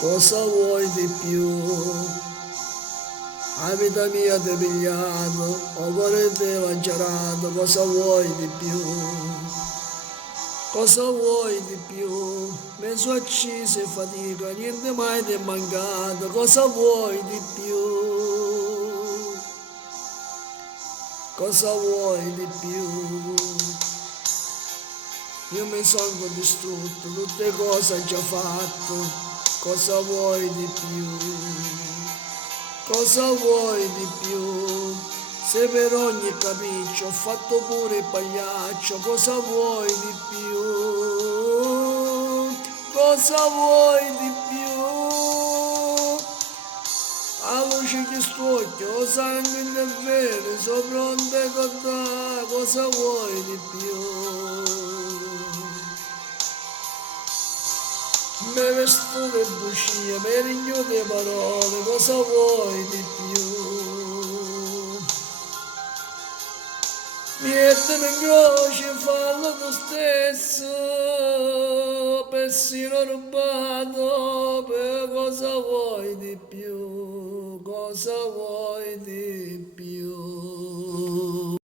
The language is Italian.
Cosa vuoi di più? A vita mia ti pigliato, o cuore te lanciarato, cosa vuoi di più? Cosa vuoi di più? Mezzo acceso e fatica, niente mai ti è mancato, cosa vuoi di più? Cosa vuoi di più? Io mi sono distrutto, tutte cose ho già fatto, cosa vuoi di più? Cosa vuoi di più? Se per ogni capriccio ho fatto pure il pagliaccio, cosa vuoi di più? Cosa vuoi di più? A luce che stuocchio, sangue nel vero, sopra un decottà, cosa vuoi di più? Me vesto le bugie, me rigno le parole, cosa vuoi di più? Mettere in croce, fallo tu stesso, persino rubato, per cosa vuoi di più? Cosa vuoi di più?